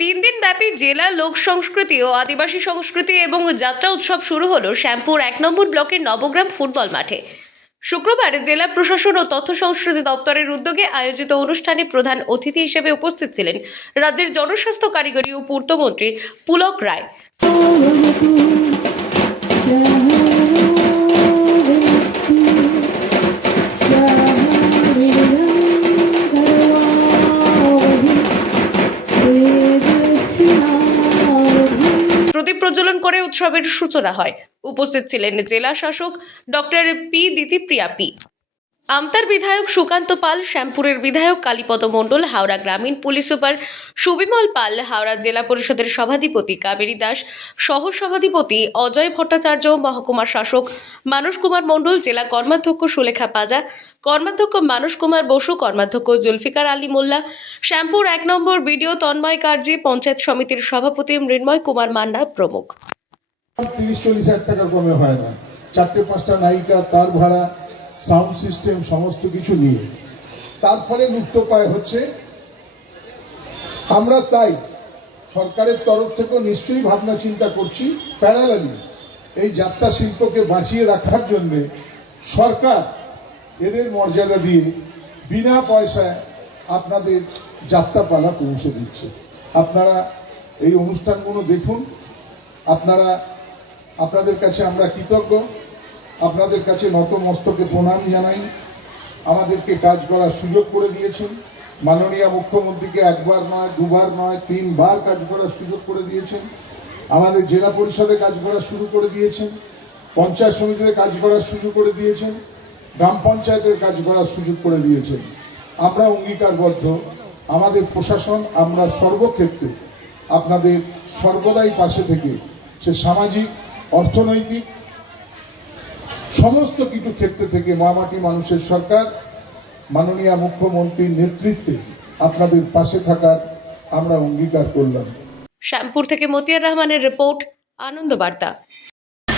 তিন দিন ব্যাপী জেলা লোক সংস্কৃতি ও আদিবাসী সংস্কৃতি এবং যাত্রা উৎসব শুরু হলো শ্যামপুর এক নম্বর ব্লকের নবগ্রাম ফুটবল মাঠে। শুক্রবার জেলা প্রশাসন ও তথ্য সংস্কৃতি দপ্তরের উদ্যোগে আয়োজিত অনুষ্ঠানে প্রধান অতিথি হিসেবে উপস্থিত ছিলেন রাজ্যের জনস্বাস্থ্য কারিগরি ও পূর্তমন্ত্রী পুলক রায়। প্রজ্বলন করে উৎসবের সূচনা হয়। উপস্থিত ছিলেন জেলা শাসক ডক্টর পি দিতিপ্রিয়া পি। আমতার বিধায়ক সুকান্ত পাল, শ্যামপুরের বিধায়ক কালীপদ মণ্ডল, হাওড়া গ্রামীণ পুলিশ সুপার সুবিমল পাল, হাওড়া জেলা পরিষদের সভাধিপতি কাবেরী দাস, সহ সভাধিপতি অজয় ভট্টাচার্য, মহকুমা শাসক মানস কুমার মণ্ডল, জেলা কর্মাধ্যক্ষ সুলেখা পাজা, কর্মাধ্যক্ষ মানস কুমার বসু, কর্মাধ্যক্ষ জুলফিকার আলী মোল্লা, শ্যামপুর এক নম্বর বিডিও তন্ময় কার্জি, পঞ্চায়েত সমিতির সভাপতি মৃন্ময় কুমার মান্না প্রমুখ। চারটে পাঁচটা নায়িকা, তার ভাড়া সাউন্ড সিস্টেম, সমস্ত কিছু নিয়ে। তার ফলে লুপ্তপ্রায় হচ্ছে, আমরা তাই সরকারের তরফ থেকে নিশ্চয়ই ভাবনা চিন্তা করছি প্যারালালি এই যাত্রা শিল্পকে বাঁচিয়ে রাখার জন্য সরকার এদের মর্যাদা দিয়ে বিনা পয়সায় আপনাদের যাত্রাপালা পৌঁছে দিচ্ছে। আপনারা এই অনুষ্ঠানগুলো দেখুন। আপনারা, আপনাদের কাছে আমরা কৃতজ্ঞ। আপনাদের কাছে নতমস্তকে প্রণাম জানাই। আমাদেরকে কাজ করার সুযোগ করে দিয়েছেন। মাননীয় মুখ্যমন্ত্রীকে একবার নয়, দুবার নয়, তিনবার কাজ করার সুযোগ করে দিয়েছেন। আমাদের জেলা পরিষদে কাজ করা শুরু করে দিয়েছেন। পঞ্চায়েত সমিতিতে কাজ করার সুযোগ করে দিয়েছেন। গ্রাম পঞ্চায়েতের কাজ করার সুযোগ করে দিয়েছেন। আমরা অঙ্গীকারবদ্ধ। আমাদের প্রশাসন আমরা সর্বক্ষেত্রে আপনাদের সর্বদাই পাশে থেকে। সে সামাজিক, অর্থনৈতিক সমস্ত কিছু ক্ষেত্র থেকে মহামাটি মানুষের সরকার, মাননীয় মুখ্যমন্ত্রীর নেতৃত্বে আপনাদের পাশে থাকার আমরা অঙ্গীকার করলাম। শ্যামপুর থেকে মতিয়ার রহমানের রিপোর্ট আনন্দ বার্তা